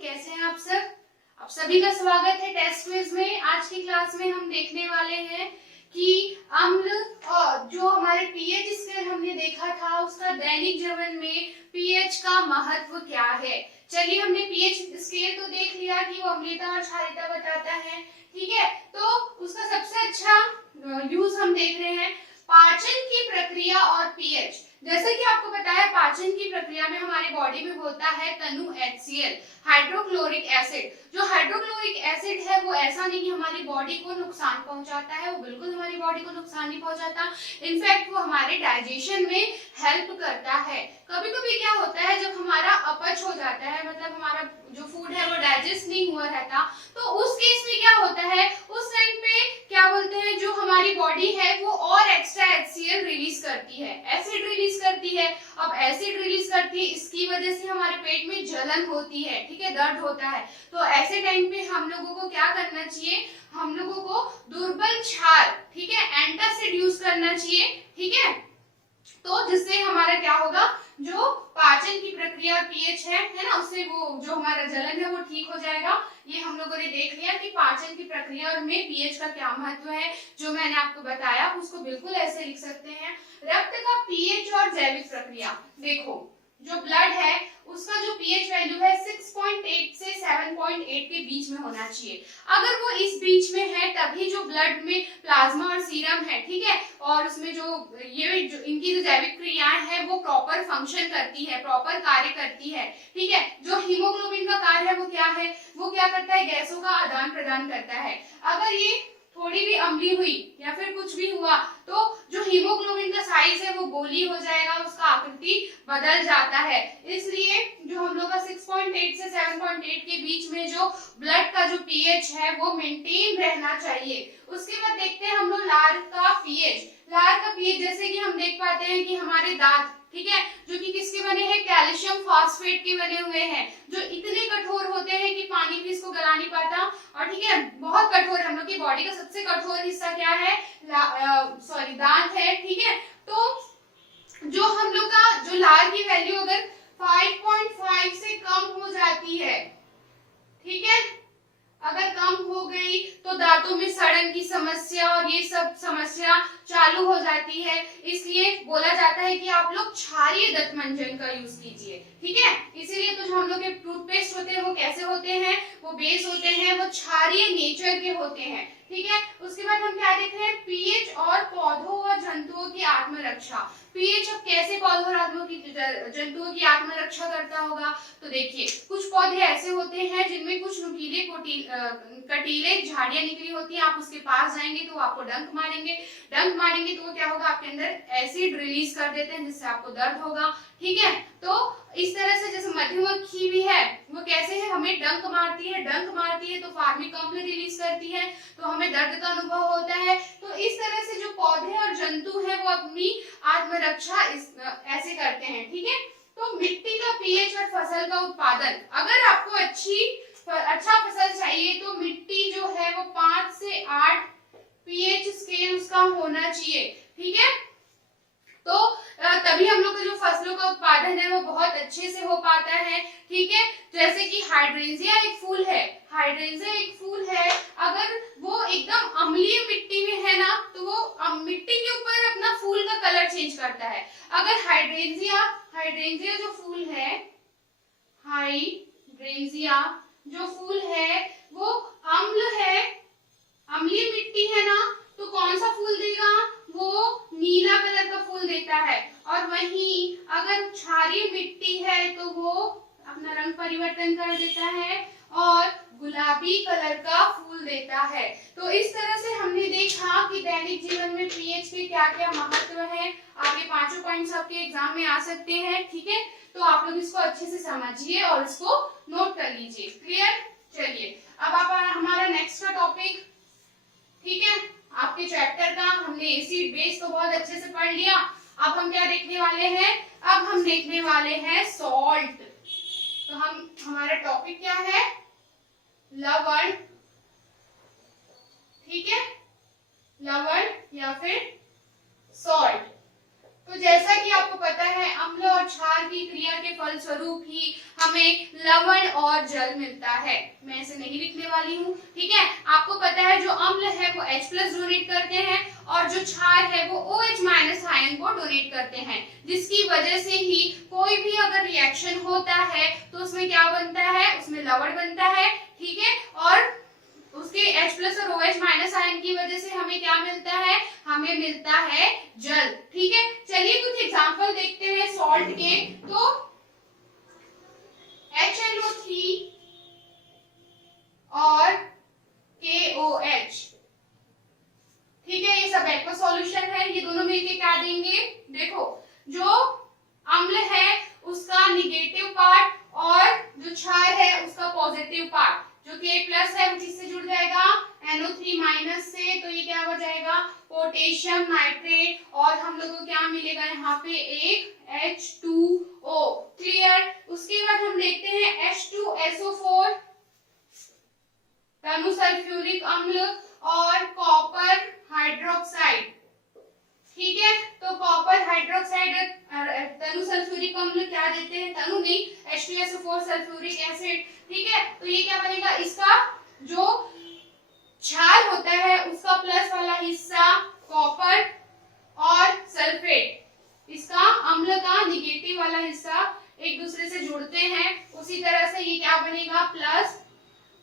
कैसे हैं आप सब? आप सभी का स्वागत है टेस्ट क्विज में। आज की क्लास में हम देखने वाले हैं कि अम्ल और जो हमारे पीएच स्केल हमने देखा था उसका दैनिक जीवन में पीएच का महत्व क्या है। चलिए, हमने पीएच स्केल तो देख लिया कि वो अम्लता और क्षारीयता बताता है, ठीक है। तो उसका सबसे अच्छा यूज हम देख रहे हैं पाचन की प्रक्रिया और पीएच। जैसे कि आपको पता है पाचन की प्रक्रिया में हमारे बॉडी में होता है तनु HCl, हाइड्रोक्लोरिक एसिड। जो हाइड्रोक्लोरिक एसिड है वो ऐसा नहीं कि हमारी बॉडी को नुकसान पहुंचाता है, वो बिल्कुल हमारी बॉडी को नुकसान नहीं पहुंचाता। इनफैक्ट वो हमारे डाइजेशन में हेल्प करता है। कभी कभी क्या होता है जब हमारा अपच हो जाता है, मतलब हमारा जो फूड है वो डाइजेस्ट नहीं हुआ रहता, तो उस केस में क्या होता है, उस टाइम पे क्या बोलते हैं जो हमारी बॉडी है वो और एक्स्ट्रा HCl रिलीज करती है, एसिड रिलीज करती है। अब एसिड रिलीज करती है, इसकी वजह से हमारे पेट में जलन होती है, ठीक है, दर्द होता है। तो ऐसे टाइम पे हम लोगों को क्या करना चाहिए, हम लोगों को दुर्बल क्षार, ठीक है, एंटासिड यूज करना चाहिए, ठीक है। तो जिससे हमारा क्या होगा, जो पाचन की प्रक्रिया और पीएच है ना, उससे वो जो हमारा जलन है वो ठीक हो जाएगा। ये हम लोगों ने देख लिया कि पाचन की प्रक्रिया और में पीएच का क्या महत्व है। जो मैंने आपको बताया उसको बिल्कुल ऐसे लिख सकते हैं। रक्त का पीएच और जैविक प्रक्रिया, देखो जो ब्लड है उसका जो पीएच वैल्यू है 6.8 से 7.8 के बीच में होना चाहिए। अगर वो इस बीच में है तभी जो ब्लड में प्लाज्मा और सीरम है, ठीक है, और उसमें जो इनकी जो जैविक क्रियाएं हैं वो प्रॉपर फंक्शन करती है, प्रॉपर कार्य करती है, ठीक है। जो हीमोग्लोबिन का कार्य है वो क्या है, वो क्या करता है, गैसों का आदान प्रदान करता है। अगर ये थोड़ी भी अम्ली हुई या फिर कुछ भी हुआ तो जो हीमोग्लोबिन का साइज है वो गोली हो जाएगा, उसका आकृति बदल जाता है। इसलिए जो हम लोग का 6.8 से 7.8 के बीच में जो ब्लड का जो पीएच है वो मेंटेन रहना चाहिए। उसके बाद देखते हैं हम लोग लार का पीएच। लार का पीएच जैसे कि हम देख पाते हैं कि हमारे दांत, ठीक है, जो कि किसके बने हैं, कैल्शियम फॉस्फेट के बने हुए हैं, जो इतने कठोर होते हैं कि पानी भी इसको गला नहीं पाता। और ठीक है, बहुत कठोर, हम लोग की बॉडी का सबसे कठोर हिस्सा क्या है, दांत है, ठीक है। तो जो हम लोग का जो लार की वैल्यू अगर 5.5 से कम हो जाती है, ठीक है, अगर कम हो गई तो दांतों में सड़न की समस्या और ये सब समस्या चालू हो जाती है। इसलिए बोला जाता है कि आप लोग क्षारीय दंतमंजन का यूज कीजिए, ठीक है। इसीलिए तो जो हम लोग के टूथपेस्ट होते हैं वो कैसे होते हैं, वो बेस होते हैं, वो क्षारीय नेचर के होते हैं, ठीक है। उसके बाद हम क्या देख रहे हैं, पीएच और पौधों और जंतुओं की आत्मरक्षा। पीएच अब कैसे पौधों और जंतुओं की आत्मरक्षा करता होगा, तो देखिए कुछ पौधे ऐसे होते हैं जिनमें कुछ नुकीले कटीले झाड़ियां निकली होती हैं। आप उसके पास जाएंगे तो आपको डंक मारेंगे तो वो क्या होगा, आपके अंदर एसिड रिलीज कर देते हैं जिससे आपको दर्द होगा, ठीक है। तो इस तरह से जैसे मधुमक्खी भी है, वो कैसे है, हमें डंक मारती है तो फार्मिक अम्ल रिलीज करती है, तो हमें दर्द का अनुभव होता है। तो इस तरह से जो पौधे और जंतु है वो अपनी आत्मरक्षा ऐसे करते हैं, ठीक है। तो मिट्टी का पीएच और फसल का उत्पादन, अगर आपको अच्छा फसल चाहिए तो मिट्टी जो है वो 5 से 8 पीएच स्केल उसका होना चाहिए, ठीक है। तो तभी हम लोग का जो फसलों का उत्पादन है वो बहुत अच्छे से हो पाता है, ठीक है। जैसे कि हाइड्रेंजिया एक फूल है, अगर वो एकदम अम्लीय मिट्टी में है ना तो वो मिट्टी के ऊपर अपना फूल का कलर चेंज करता है। अगर हाइड्रेंजिया जो फूल है, हाइड्रेंजिया जो फूल है वो अम्लीय मिट्टी है ना, तो कौन सा फूल देगा, वो नीला कलर का फूल देता है। और वहीं अगर क्षारीय मिट्टी है तो वो अपना रंग परिवर्तन कर देता है और गुलाबी कलर का फूल देता है। तो इस तरह से हमने देखा कि दैनिक जीवन में पीएच के क्या क्या महत्व है। आपके 5 पॉइंट्स आपके एग्जाम में आ सकते हैं, ठीक है। तो आप लोग इसको अच्छे से समझिए और इसको नोट कर लीजिए, क्लियर। चलिए अब आप हमारा नेक्स्ट का टॉपिक, ठीक है, आपके चैप्टर का हमने एसिड बेस तो बहुत अच्छे से पढ़ लिया। अब हम क्या देखने वाले हैं, अब हम देखने वाले हैं सॉल्ट। तो हमारा टॉपिक क्या है, लवण, ठीक है, लवण या फिर सॉल्ट। तो जैसा कि आपको पता है अम्ल और क्षार की क्रिया के फलस्वरूप ही हमें लवण और जल मिलता है। मैं इसे नहीं लिखने वाली हूँ, ठीक है। आपको पता है जो अम्ल है वो H+ डोनेट करते हैं और जो क्षार है वो OH- आयन को डोनेट करते हैं, जिसकी वजह से ही कोई भी अगर रिएक्शन होता है तो उसमें क्या बनता है, उसमें लवण बनता है, ठीक है। और उसके H+ और OH- आयन की वजह से हमें क्या मिलता है, हमें मिलता है जल, ठीक है। चलिए कुछ एग्जांपल देखते हैं सॉल्ट के। तो HNO3 और KOH, ठीक है, ये सब एक्वा सॉल्यूशन है। ये दोनों मिलके क्या देंगे, देखो जो अम्ल है उसका निगेटिव पार्ट और जो क्षार है उसका पॉजिटिव पार्ट, जो K+ है वो किससे जुड़ जाएगा, NO3- से, तो ये क्या हो जाएगा, पोटेशियम नाइट्रेट, और हम लोगों को क्या मिलेगा यहाँ पे, एक H2O, क्लियर। उसके बाद हम देखते हैं H2SO4, तनु सल्फ्यूरिक अम्ल और कॉपर हाइड्रोक्साइड, ठीक है। तो कॉपर हाइड्रोक्साइड तनु सल्फ्यूरिक अम्ल क्या देते हैं, तनु नहीं, H2SO4 सल्फ्यूरिक एसिड, ठीक है। तो ये क्या बनेगा, इसका जो क्षार होता है उसका प्लस वाला हिस्सा कॉपर और सल्फेट, इसका अम्ल का निगेटिव वाला हिस्सा एक दूसरे से जुड़ते हैं, उसी तरह से ये क्या बनेगा,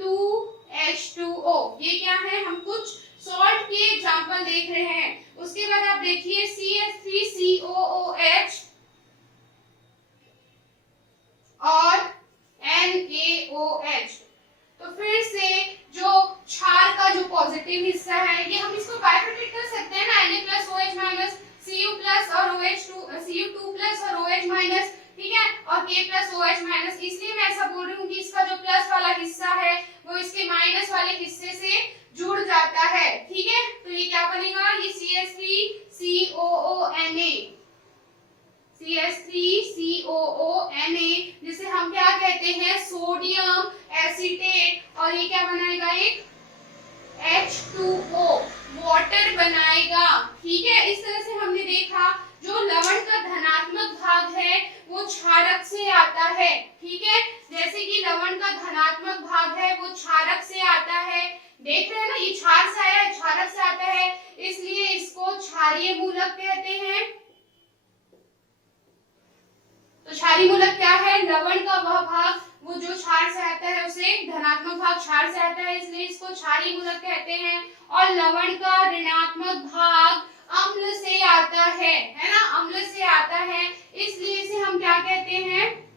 +2H2O। ये क्या है, हम कुछ सॉल्ट के एग्जांपल देख रहे हैं। उसके बाद आप देखिए CH3COOH और NaOH। तो फिर से जो क्षार का जो पॉजिटिव हिस्सा है, ये हम इसको बाइफरकेट कर सकते हैं ना, Na+OH- Cu+ और Cu2+ और OH-, ठीक है, और K+OH-, इसलिए मैं ऐसा बोल रही हूँ कि इसका जो प्लस वाला हिस्सा है वो इसके माइनस वाले हिस्से से जुड़ जाता है, ठीक है। तो ये क्या बनेगा, ये CH3COONA, जिसे हम क्या कहते हैं, सोडियम एसीटेट, और ये क्या बनाएगा, एक H2O, वाटर बनाएगा, ठीक है। इस तरह से हमने देखा जो लवण का धनात्मक भाग है वो क्षारक से आता है, ठीक है। जैसे कि लवण का धनात्मक भाग है वो क्षारक से आता है, देख रहे हैं ना, ये क्षार से आया है, क्षारक से आता है, इसलिए इसको क्षारीय मूलक कहते हैं। तो क्षारीय मूलक क्या है, लवण का वह भाग वो जो क्षार से आता है उसे धनात्मक भाग क्षार से आता है, इसलिए इसको क्षारीय मूलक कहते हैं। और लवण का ऋणात्मक भाग अम्ल से आता है ना, अम्ल से आता है, इसलिए इसे हम क्या कहते हैं,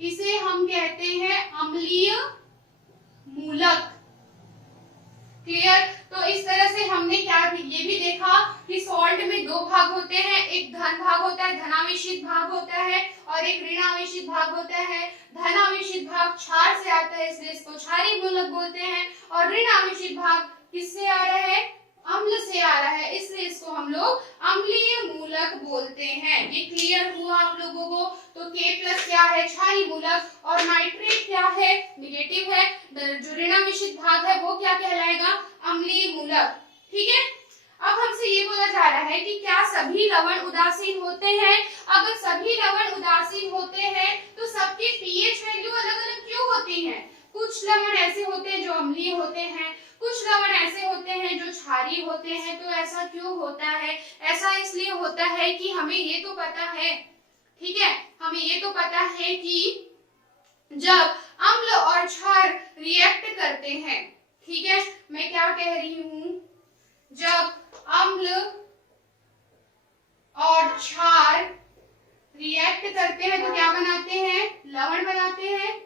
इसे हम कहते हैं अम्लीय मूलक, क्लियर। तो इस तरह से हमने क्या ये भी देखा कि सॉल्ट में दो भाग होते हैं, एक धन भाग होता है, धनावेशित भाग होता है, और एक ऋणावेशित भाग होता है। धनावेशित भाग क्षार से आता है इसलिए इसको क्षारीय मूलक बोलते हैं, और ऋणावेशित भाग किससे आ रहा है, अम्ल से आ रहा है, इसलिए इसको हम लोग अम्लीय मूलक बोलते हैं। ये क्लियर हुआ आप लोगों को। तो K+ क्या है, क्षारीय मूलक, और नाइट्रेट क्या है, निगेटिव है, जो ऋणावेशित भाग है वो क्या कहलाएगा, अम्लीय मूलक, ठीक है। अब हमसे ये बोला जा रहा है कि क्या सभी लवण उदासीन होते हैं। अगर सभी लवण उदासीन होते हैं तो सबकी pH वैल्यू अलग अलग क्यों होती है। कुछ लवण ऐसे होते हैं जो अम्लीय होते हैं, कुछ लवण ऐसे होते हैं जो क्षारीय होते हैं। तो ऐसा क्यों होता है, ऐसा इसलिए होता है कि हमें ये तो पता है, ठीक है, हमें ये तो पता है कि जब अम्ल और क्षार रिएक्ट करते हैं, ठीक है, मैं क्या कह रही हूं, जब अम्ल और क्षार रिएक्ट करते हैं तो क्या बनाते हैं, लवण बनाते हैं,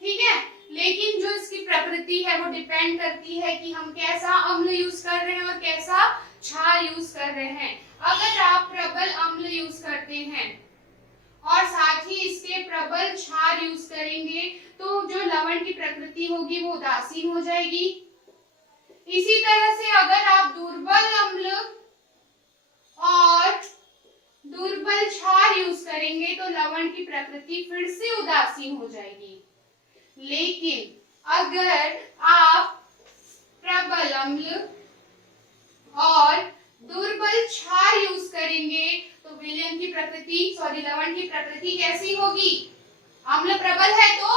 ठीक है। लेकिन जो इसकी प्रकृति है वो डिपेंड करती है कि हम कैसा अम्ल यूज कर रहे हैं और कैसा क्षार यूज कर रहे हैं। अगर आप प्रबल अम्ल यूज करते हैं और साथ ही इसके प्रबल क्षार यूज करेंगे तो जो लवण की प्रकृति होगी वो उदासीन हो जाएगी। इसी तरह से अगर आप दुर्बल अम्ल और दुर्बल क्षार यूज करेंगे तो लवण की प्रकृति फिर से उदासीन हो जाएगी। लेकिन अगर आप प्रबल अम्ल और दुर्बल क्षार यूज करेंगे तो विलयन की प्रकृति लवण की प्रकृति कैसी होगी? अम्ल प्रबल है तो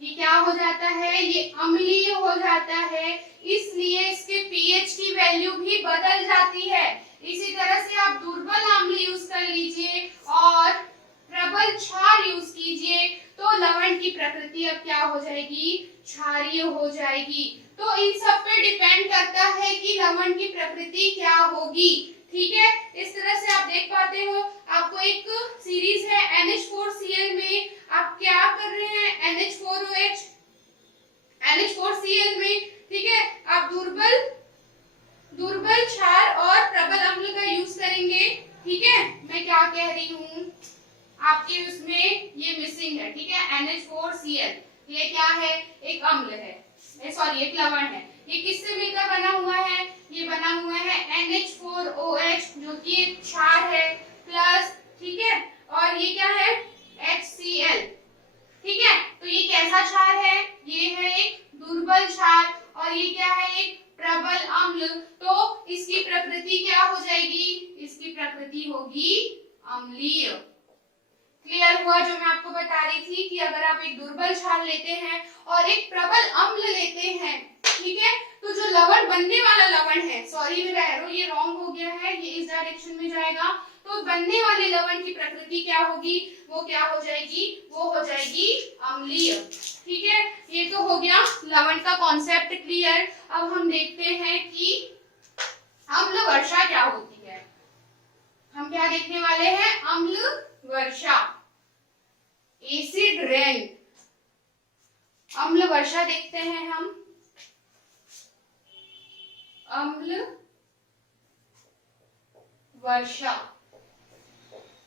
ये क्या हो जाता है, ये अम्लीय हो जाता है, इसलिए इसके पीएच की वैल्यू भी बदल जाती है। इसी तरह से आप दुर्बल अम्ल यूज कर लीजिए और प्रबल क्षार यूज कीजिए तो लवण की प्रकृति अब क्या हो जाएगी, क्षारीय हो जाएगी। तो इन सब पे डिपेंड करता है कि लवण की प्रकृति क्या होगी। ठीक है, इस तरह से आप देख पाते हो, आपको एक सीरीज है NH4Cl में आप क्या कर रहे हैं, NH4OH NH4Cl में, ठीक है, आप दुर्बल क्षार और प्रबल अम्ल का यूज करेंगे। ठीक है, मैं क्या कह रही हूँ, आपके उसमें ये मिसिंग है। ठीक है, NH4Cl ये क्या है, एक अम्ल है, सॉरी एक लवण है। ये किससे मिलकर बना हुआ है, ये बना हुआ है NH4OH जो कि एक क्षार है प्लस, ठीक है, और ये क्या है HCl। ठीक है, तो ये कैसा क्षार है, ये है एक दुर्बल क्षार और ये क्या है, एक प्रबल अम्ल। तो इसकी प्रकृति क्या हो जाएगी, इसकी प्रकृति होगी अम्लीय। क्लियर हुआ जो मैं आपको बता रही थी कि अगर आप एक दुर्बल क्षार लेते हैं और एक प्रबल अम्ल लेते हैं, ठीक है, तो जो लवण बनने वाला लवण है, सॉरी मेरा एरो ये रॉन्ग हो गया है, ये इस डायरेक्शन में जाएगा, तो बनने वाले लवण की प्रकृति क्या होगी, वो क्या हो जाएगी, वो हो जाएगी अम्लीय। ठीक है, ये तो हो गया लवण का कॉन्सेप्ट क्लियर। अब हम देखते हैं कि अम्ल वर्षा क्या होती है। हम क्या देखने वाले हैं, अम्ल वर्षा, एसिड रेन। अम्ल वर्षा देखते हैं हम, अम्ल वर्षा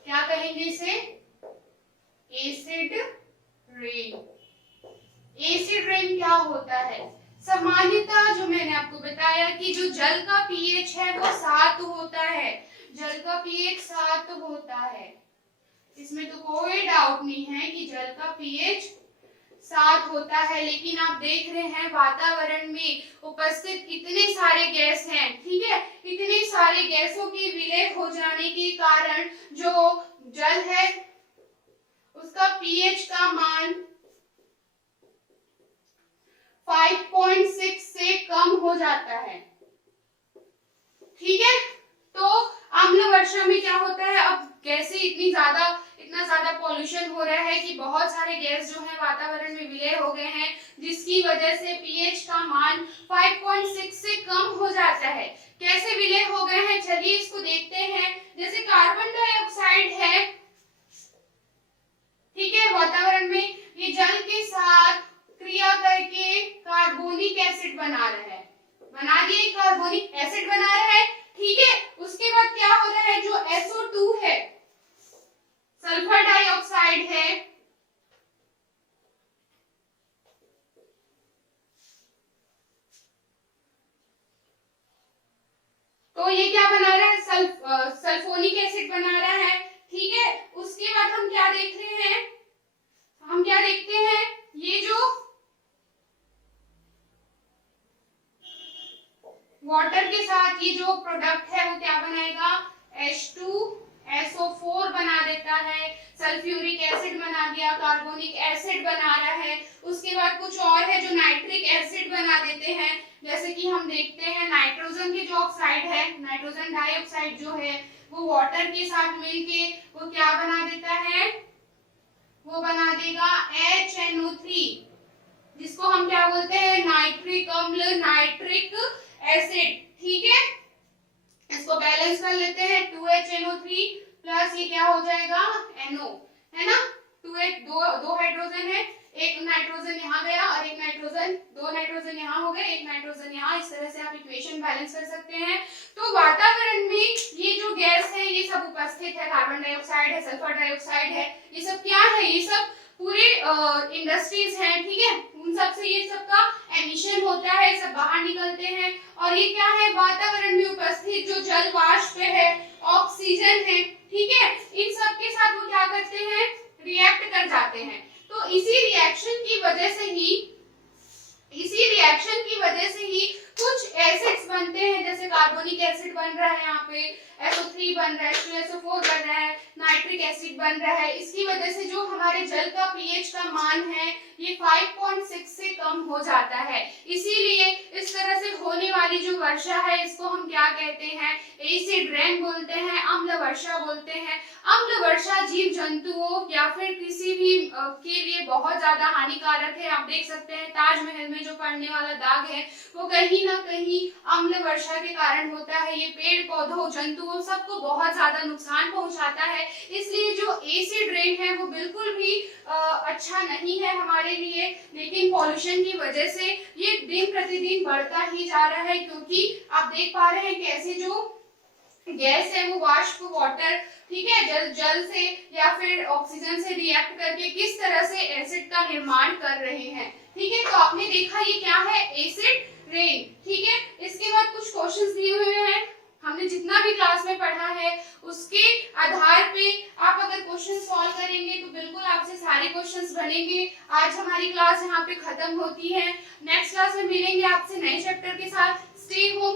क्या कहेंगे इसे, एसिड रेन। एसिड रेन क्या होता है, सामान्यतः जो मैंने आपको बताया कि जो जल का पीएच है वो 7 होता है, जल का पीएच 7 होता है, इसमें तो कोई डाउट नहीं है कि जल का पीएच 7 होता है। लेकिन आप देख रहे हैं वातावरण में उपस्थित इतने सारे गैस हैं, ठीक है, इतने सारे गैसों के विलय हो जाने के कारण जो जल है उसका पीएच का मान 5.6 से कम हो जाता है। ठीक है, तो अम्ल वर्षा में क्या होता है, अब गैसें इतना ज्यादा पॉल्यूशन हो रहा है कि बहुत सारे गैस जो है वातावरण में विलय हो गए हैं, जिसकी वजह से पीएच का मान 5.6 से कम हो जाता है। कैसे विलय हो गए हैं, चलिए इसको देखते हैं। जैसे कार्बन डाइऑक्साइड है, ठीक है, वातावरण में ये जल के साथ क्रिया करके कार्बोनिक एसिड बना रहा है, बना दिए कार्बोनिक एसिड बना रहा है। ठीक है, उसके बाद क्या हो रहा है, जो SO2 है, सल्फर डाइऑक्साइड है, तो ये क्या बना रहा है, सल्फोनिक एसिड बना रहा है। ठीक है, उसके बाद हम क्या देख रहे हैं, हम क्या देखते हैं, ये जो वाटर के साथ ये जो प्रोडक्ट है वो क्या बनाएगा, H2SO4 बना देता है, सल्फ्यूरिक एसिड बना दिया, कार्बोनिक एसिड बना रहा है। उसके बाद कुछ और है जो नाइट्रिक एसिड बना देते हैं, जैसे कि हम देखते हैं नाइट्रोजन की जो ऑक्साइड है, नाइट्रोजन डाइऑक्साइड जो है वो वाटर के साथ मिलके वो क्या बना देता है, वो बना देगा HNO3, जिसको हम क्या बोलते हैं, नाइट्रिक अम्ल, नाइट्रिक एसिड। ठीक है, इसको बैलेंस कर लेते हैं, 2HNO3 प्लस ये क्या हो जाएगा, NO, है ना, दो हाइड्रोजन है, एक नाइट्रोजन यहाँ गया और एक नाइट्रोजन, 2 नाइट्रोजन यहाँ हो गए, एक नाइट्रोजन यहाँ, इस तरह से आप इक्वेशन बैलेंस कर सकते हैं। तो वातावरण में ये जो गैस है ये सब उपस्थित है, कार्बन डाइऑक्साइड है, सल्फर डाइऑक्साइड है, ये सब क्या है, ये सब पूरे इंडस्ट्रीज हैं, ठीक है, उन सब से ये सब का एमिशन होता है, सब बाहर निकलते हैं। और ये क्या है, वातावरण में उपस्थित जो जल वाष्प है, ऑक्सीजन है, ठीक है, इन सब के साथ वो क्या करते हैं, रिएक्ट कर जाते हैं। तो इसी रिएक्शन की वजह से ही कुछ एसिड्स बनते हैं, जैसे जैसे कार्बोनिक एसिड बन रहा है, यहाँ पे SO3 बन रहा है, H2SO4 बन रहा है, नाइट्रिक एसिड बन रहा है। इसकी वजह से जो हमारे जल का पीएच का मान है ये 5.6 से कम हो जाता है। इसीलिए इस तरह से होने वाली जो वर्षा है इसको हम क्या कहते हैं, एसिड रेन बोलते हैं, अम्ल वर्षा बोलते हैं। अम्ल वर्षा जीव जंतुओं या फिर किसी भी के लिए बहुत ज्यादा हानिकारक है। आप देख सकते हैं ताजमहल में जो पड़ने वाला दाग है वो कहीं ना कहीं अम्ल वर्षा के कारण होता है। ये पेड़ पौधों जंतुओं सबको बहुत ज्यादा नुकसान पहुंचाता है। इसलिए जो एसिड रेन है वो बिल्कुल भी अच्छा नहीं है हमारे लिए, लेकिन पॉल्यूशन की वजह से ये दिन प्रतिदिन बढ़ता ही जा रहा है, क्योंकि आप देख पा रहे हैं कि ऐसे जो गैस है वो वाष्प वाटर, ठीक है, जल से या फिर ऑक्सीजन से रिएक्ट करके किस तरह से एसिड का निर्माण कर रहे हैं। ठीक है, तो आपने देखा ये क्या है, एसिड रेन। ठीक है, इसके बाद कुछ क्वेश्चंस दिए हुए हैं, हमने जितना भी क्लास में पढ़ा है उसके आधार पे आप अगर क्वेश्चन सॉल्व करेंगे तो बिल्कुल आपसे सारे क्वेश्चंस बनेंगे। आज हमारी क्लास यहाँ पे खत्म होती है, नेक्स्ट क्लास में मिलेंगे आपसे नए चैप्टर के साथ। Stay home.